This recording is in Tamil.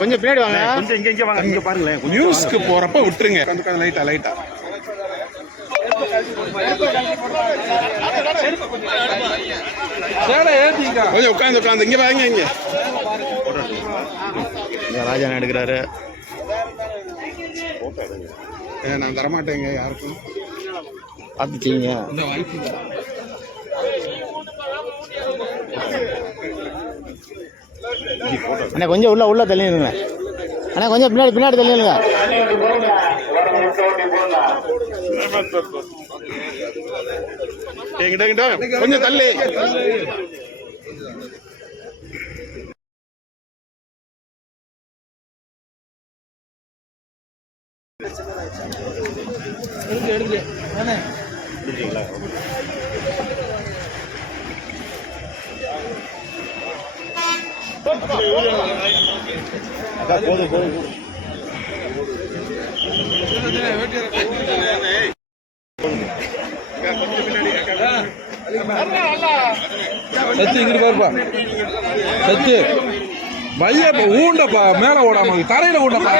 கொஞ்சம் பின்னாடி வாங்க. கொஞ்சம் இங்க இங்க வாங்க. இங்க பாருங்களேன். கொஞ்சம் நியூஸ்க்கு போறப்ப விட்டுருங்க. உட்காந்து லைட்டா லைட்டா கொஞ்சம் உட்காந்து உட்காந்து இங்க வாங்க இங்க. ராஜா எடுக்கிறாரு. ஏ, நான் தரமாட்டேங்க யாருக்கும். பார்த்துட்டீங்க. அண்ணா கொஞ்சம் உள்ள உள்ள தள்ளிடுங்க. அண்ணா கொஞ்சம் பின்னாடி பின்னாடி தள்ளிடுங்க. எங்கிட்ட எங்கிட்ட கொஞ்சம் தானே போதும் போதும் சத்து இங்கிட்டு பாருப்பா. சத்து. பைய ஊண்டப்பா மேல ஓடாம தரையில ஊண்டப்பா.